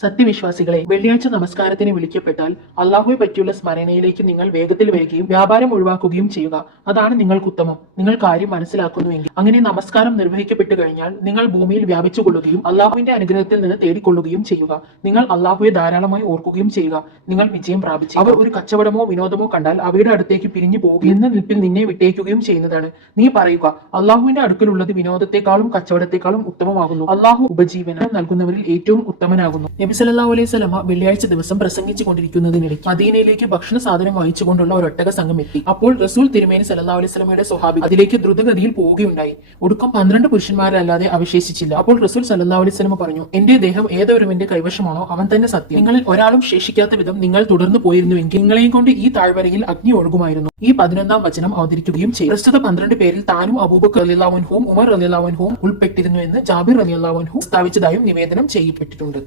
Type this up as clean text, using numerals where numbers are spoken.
സത്യവിശ്വാസികളെ, വെള്ളിയാഴ്ച നമസ്കാരത്തിന് വിളിക്കപ്പെട്ടാൽ അള്ളാഹുവെ പറ്റിയുള്ള സ്മരണയിലേക്ക് നിങ്ങൾ വേഗത്തിൽ വരികയും വ്യാപാരം ഒഴിവാക്കുകയും ചെയ്യുക. അതാണ് നിങ്ങൾക്ക് ഉത്തമം. നിങ്ങൾ കാര്യം മനസ്സിലാക്കുന്നുവെങ്കിൽ അങ്ങനെ നമസ്കാരം നിർവഹിക്കപ്പെട്ടു കഴിഞ്ഞാൽ നിങ്ങൾ ഭൂമിയിൽ വ്യാപിച്ചുകൊള്ളുകയും അള്ളാഹുവിന്റെ അനുഗ്രഹത്തിൽ നിന്ന് തേടിക്കൊള്ളുകയും ചെയ്യുക. നിങ്ങൾ അള്ളാഹുവെ ധാരാളമായി ഓർക്കുകയും ചെയ്യുക. നിങ്ങൾ വിജയം പ്രാപിച്ചു. അവർ ഒരു കച്ചവടമോ വിനോദമോ കണ്ടാൽ അവയുടെ അടുത്തേക്ക് പിരിഞ്ഞു പോകും എന്ന നിൽപ്പിൽ നിന്നെ വിട്ടേക്കുകയും ചെയ്യുന്നതാണ്. നീ പറയുക, അള്ളാഹുവിന്റെ അടുക്കലുള്ളത് വിനോദത്തെക്കാളും കച്ചവടത്തെക്കാളും ഉത്തമമാകുന്നു. അള്ളാഹു ഉപജീവനം നൽകുന്നവരിൽ ഏറ്റവും ഉത്തമനാകുന്നു. നബി സല്ലല്ലാഹു അലൈഹി വസല്ലമ വെള്ളിയാഴ്ച ദിവസം പ്രസംഗിച്ചു കൊണ്ടിരിക്കുന്നതിനിടയ്ക്ക് മദീനയിലേക്ക് ഭക്ഷണ സാധനം വഹിച്ചുകൊണ്ടുള്ള ഒരൊട്ടക സംഘം എത്തി. അപ്പോൾ റസൂൽ തിരുമേനി സല്ലല്ലാഹു അലൈഹി വസല്ലമയുടെ സ്വഹാബി അതിലേക്ക് ദ്രുതഗതിയിൽ പോവുകയുണ്ടായി. ഒടുക്കം 12 പുരുഷന്മാരല്ലാതെ അവശേഷിച്ചില്ല. അപ്പോൾ റസൂൽ സല്ലല്ലാഹു അലൈഹി വസല്ലമ പറഞ്ഞു, എന്റെ ദേഹം ഏതൊരുവന്റെ കൈവശമാണോ അവൻ തന്നെ സത്യം. നിങ്ങളിൽ ഒരാളും ശേഷിക്കാത്ത വിധം നിങ്ങൾ തുടർന്നു പോയിരുന്നുവെങ്കിൽ നിങ്ങളെയും കൊണ്ട് ഈ താഴ്വരയിൽ അഗ്നി ഒഴുകുമായിരുന്നു. ഈ 11ാം വചനം അവതരിക്കുകയും ചെയ്തു. പ്രസ്തുത 12 പേരിൽ താനും അബൂബക്കർ റളിയല്ലാഹു അൻഹുവും ഉമർ റളിയല്ലാഹു അൻഹുവും ഉൾപ്പെട്ടിരുന്നു എന്ന് ജാബിർ റളിയല്ലാഹു അൻഹു സ്ഥാപിച്ചതായും നിവേദനം ചെയ്യപ്പെട്ടിട്ടുണ്ട്.